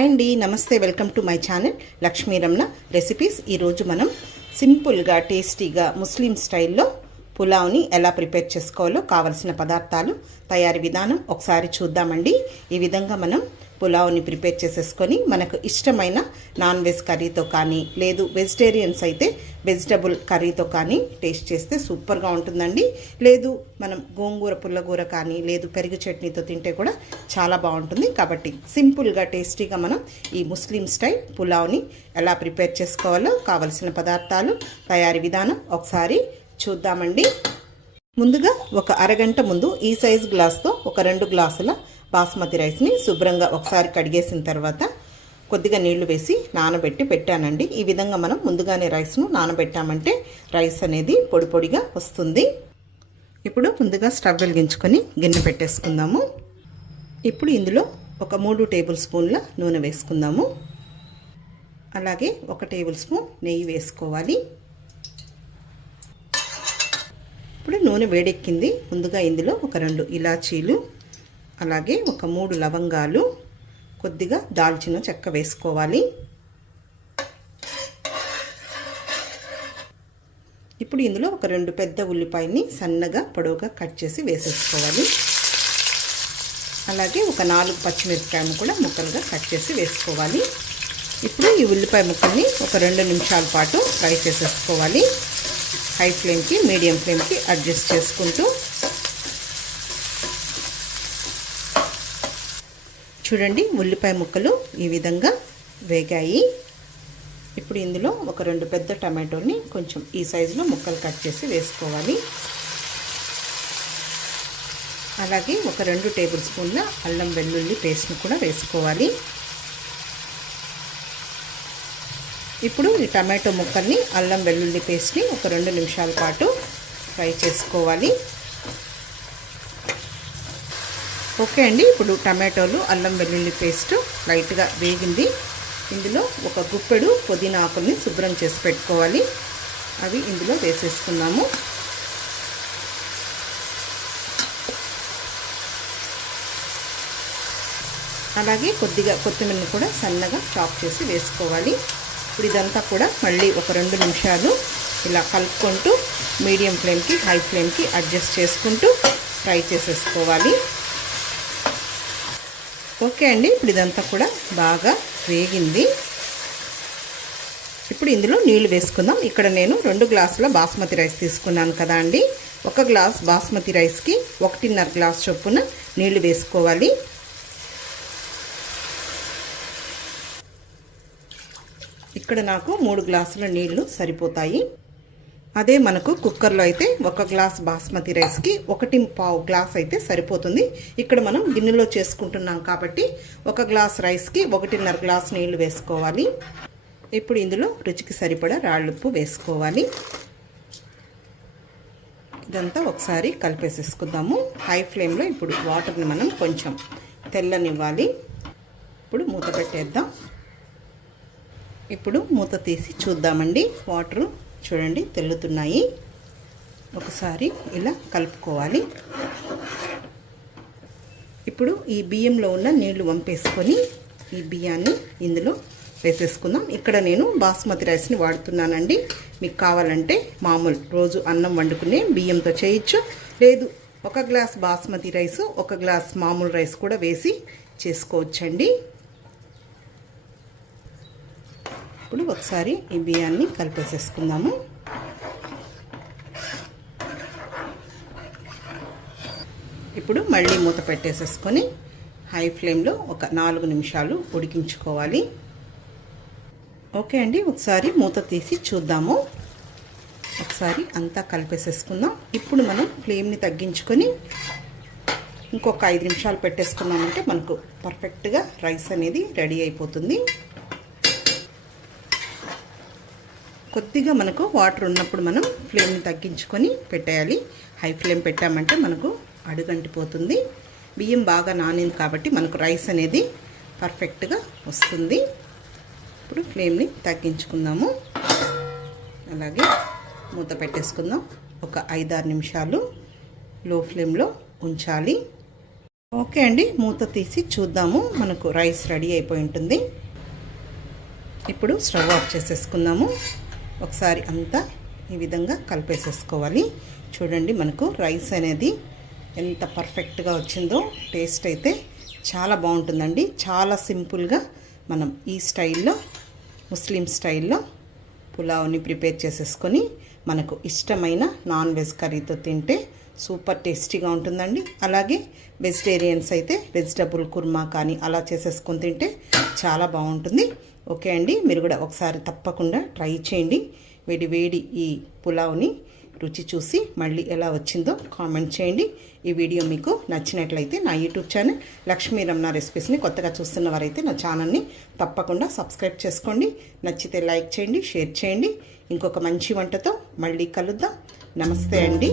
Hi అండి, నమస్తే. Welcome to my channel Lakshmi Ramana recipes. ఈరోజు మనం సింపుల్గా టేస్టీగా ముస్లిం స్టైల్లో పులావ్ని ఎలా ప్రిపేర్ చేసుకోవాలో కావలసిన పదార్థాలు, తయారీ విధానం ఒకసారి చూద్దామండి. ఈ విధంగా మనం పులావ్ని ప్రిపేర్ చేసేసుకొని మనకు ఇష్టమైన నాన్ వెజ్ కర్రీతో కానీ, లేదు వెజిటేరియన్స్ అయితే వెజిటబుల్ కర్రీతో కానీ టేస్ట్ చేస్తే సూపర్గా ఉంటుందండి. లేదు మనం గోంగూర పుల్లగూర కానీ, లేదు పెరుగు చట్నీతో తింటే కూడా చాలా బాగుంటుంది. కాబట్టి సింపుల్గా టేస్టీగా మనం ఈ ముస్లిం స్టైల్ పులావ్ని ఎలా ప్రిపేర్ చేసుకోవాలో కావలసిన పదార్థాలు, తయారీ విధానం ఒకసారి చూద్దామండి. ముందుగా ఒక అరగంట ముందు ఈ సైజ్ గ్లాస్తో ఒక 2 గ్లాసుల బాస్మతి రైస్ని శుభ్రంగా ఒకసారి కడిగేసిన తర్వాత కొద్దిగా నీళ్లు వేసి నానబెట్టి పెట్టానండి. ఈ విధంగా మనం ముందుగానే రైస్ను నానబెట్టామంటే రైస్ అనేది పొడి పొడిగా వస్తుంది. ఇప్పుడు ముందుగా స్టవ్ వెలిగించుకొని గిన్నె పెట్టేసుకుందాము. ఇప్పుడు ఇందులో ఒక 3 టేబుల్ స్పూన్ల నూనె వేసుకుందాము. అలాగే 1 టేబుల్ స్పూన్ నెయ్యి వేసుకోవాలి. ఇప్పుడు నూనె వేడెక్కింది. ముందుగా ఇందులో ఒక 2 ఇలాచీలు, అలాగే ఒక 3 లవంగాలు, కొద్దిగా దాల్చిన చెక్క వేసుకోవాలి. ఇప్పుడు ఇందులో ఒక 2 పెద్ద ఉల్లిపాయని సన్నగా పొడవుగా కట్ చేసి వేసేసుకోవాలి. అలాగే ఒక 4 పచ్చిమిరపకాయలు కూడా ముక్కలుగా కట్ చేసి వేసుకోవాలి. ఇప్పుడు ఈ ఉల్లిపాయ ముక్కల్ని ఒక 2 నిమిషాల పాటు ఫ్రై చేసేసుకోవాలి. హై ఫ్లేమ్కి మీడియం ఫ్లేమ్కి అడ్జస్ట్ చేసుకుంటూ. చూడండి, ఉల్లిపాయ ముక్కలు ఈ విధంగా వేగాయి. ఇప్పుడు ఇందులో ఒక 2 పెద్ద టమాటోని కొంచెం ఈ సైజులో ముక్కలు కట్ చేసి వేసుకోవాలి. అలాగే ఒక 2 టేబుల్ స్పూన్ల అల్లం వెల్లుల్లి పేస్ట్ని కూడా వేసుకోవాలి. ఇప్పుడు ఈ టమాటో ముక్కల్ని, అల్లం వెల్లుల్లి పేస్ట్ని ఒక 2 నిమిషాల పాటు ఫ్రై చేసుకోవాలి. ఓకే అండి, ఇప్పుడు టమాటోలు, అల్లం వెల్లుల్లి పేస్ట్ లైట్గా వేగింది. ఇందులో ఒక గుప్పెడు పుదీనా ఆకుల్ని శుభ్రం చేసి పెట్టుకోవాలి. అవి ఇందులో వేసేసుకున్నాము. అలాగే కొద్దిగా కొత్తిమీరని కూడా సన్నగా చాప్ చేసి వేసుకోవాలి. ఇప్పుడు ఇదంతా కూడా మళ్ళీ ఒక 2 నిమిషాలు ఇలా కలుపుకుంటూ మీడియం ఫ్లేమ్కి హై ఫ్లేమ్కి అడ్జస్ట్ చేసుకుంటూ ఫ్రై చేసేసుకోవాలి. ఓకే అండి, ఇప్పుడు ఇదంతా కూడా బాగా వేగింది. ఇప్పుడు ఇందులో నీళ్లు వేసుకుందాం. ఇక్కడ నేను 2 గ్లాసుల బాస్మతి రైస్ తీసుకున్నాను కదా అండి. 1 గ్లాస్ బాస్మతి రైస్కి 1.5 గ్లాస్ చొప్పున నీళ్లు వేసుకోవాలి. ఇక్కడ నాకు 3 గ్లాసుల నీళ్లు సరిపోతాయి. అదే మనకు కుక్కర్లో అయితే 1 గ్లాస్ బాస్మతి రైస్కి 1.5 గ్లాస్ అయితే సరిపోతుంది. ఇక్కడ మనం గిన్నెలో చేసుకుంటున్నాం కాబట్టి 1 గ్లాస్ రైస్కి 1.5 గ్లాస్ నీళ్లు వేసుకోవాలి. ఇప్పుడు ఇందులో రుచికి సరిపడా రాళ్ళుప్పు వేసుకోవాలి. ఇదంతా ఒకసారి కలిపేసేసుకుందాము. హై ఫ్లేమ్లో ఇప్పుడు వాటర్ని మనం కొంచెం తెల్లనివ్వాలి. ఇప్పుడు మూత పెట్టేద్దాం. ఇప్పుడు మూత తీసి చూద్దామండి. వాటరు చూడండి తెల్లుతున్నాయి. ఒకసారి ఇలా కలుపుకోవాలి. ఇప్పుడు ఈ బియ్యంలో ఉన్న నీళ్లు వంపేసుకొని ఈ బియ్యాన్ని ఇందులో వేసేసుకుందాం. ఇక్కడ నేను బాస్మతి రైస్ని వాడుతున్నానండి. మీకు కావాలంటే మామూలు రోజు అన్నం వండుకునే బియ్యంతో చేయొచ్చు. లేదు 1 గ్లాస్ బాస్మతి రైస్, 1 గ్లాస్ మామూలు రైస్ కూడా వేసి చేసుకోవచ్చండి. ఇప్పుడు ఒకసారి ఈ బియ్యాన్ని కలిపేసేసుకుందాము. ఇప్పుడు మళ్ళీ మూత పెట్టేసేసుకొని హై ఫ్లేమ్లో ఒక 4 నిమిషాలు ఉడికించుకోవాలి. ఓకే అండి, ఒకసారి మూత తీసి చూద్దాము. ఒకసారి అంతా కలిపేసేసుకుందాం. ఇప్పుడు మనం ఫ్లేమ్ని తగ్గించుకొని ఇంకొక 5 నిమిషాలు పెట్టేసుకున్నామంటే మనకు పర్ఫెక్ట్గా రైస్ అనేది రెడీ అయిపోతుంది. కొద్దిగా మనకు వాటర్ ఉన్నప్పుడు మనం ఫ్లేమ్ని తగ్గించుకొని పెట్టేయాలి. హై ఫ్లేమ్ పెట్టామంటే మనకు అడుగంటిపోతుంది. బియ్యం బాగా నానింది కాబట్టి మనకు రైస్ అనేది పర్ఫెక్ట్గా వస్తుంది. ఇప్పుడు ఫ్లేమ్ని తగ్గించుకుందాము. అలాగే మూత పెట్టేసుకుందాం. ఒక 5-6 నిమిషాలు లో ఫ్లేమ్లో ఉంచాలి. ఓకే అండి, మూత తీసి చూద్దాము. మనకు రైస్ రెడీ అయిపోయి ఉంటుంది. ఇప్పుడు స్టవ్ ఆఫ్ చేసేసుకుందాము. ఒకసారి అంతా ఈ విధంగా కలిపేసేసుకోవాలి. చూడండి, మనకు రైస్ అనేది ఎంత పర్ఫెక్ట్గా వచ్చిందో. టేస్ట్ అయితే చాలా బాగుంటుందండి. చాలా సింపుల్గా మనం ఈ స్టైల్లో, ముస్లిం స్టైల్లో పులావ్ని ప్రిపేర్ చేసేసుకొని మనకు ఇష్టమైన నాన్ వెజ్ కర్రీతో తింటే సూపర్ టేస్టీగా ఉంటుందండి. అలాగే వెజిటేరియన్స్ అయితే వెజిటబుల్ కుర్మా కానీ అలా చేసేసుకొని తింటే చాలా బాగుంటుంది. ఓకే అండి, మీరు కూడా ఒకసారి తప్పకుండా ట్రై చేయండి. వేడి వేడి ఈ పులావ్ని రుచి చూసి మళ్ళీ ఎలా వచ్చిందో కామెంట్ చేయండి. ఈ వీడియో మీకు నచ్చినట్లయితే నా యూట్యూబ్ ఛానల్ లక్ష్మీ రమణ రెసిపీస్ని కొత్తగా చూస్తున్న వారైతే నా ఛానల్ని తప్పకుండా సబ్స్క్రైబ్ చేసుకోండి. నచ్చితే లైక్ చేయండి, షేర్ చేయండి. ఇంకొక మంచి వంటతో మళ్ళీ కలుద్దాం. నమస్తే అండి.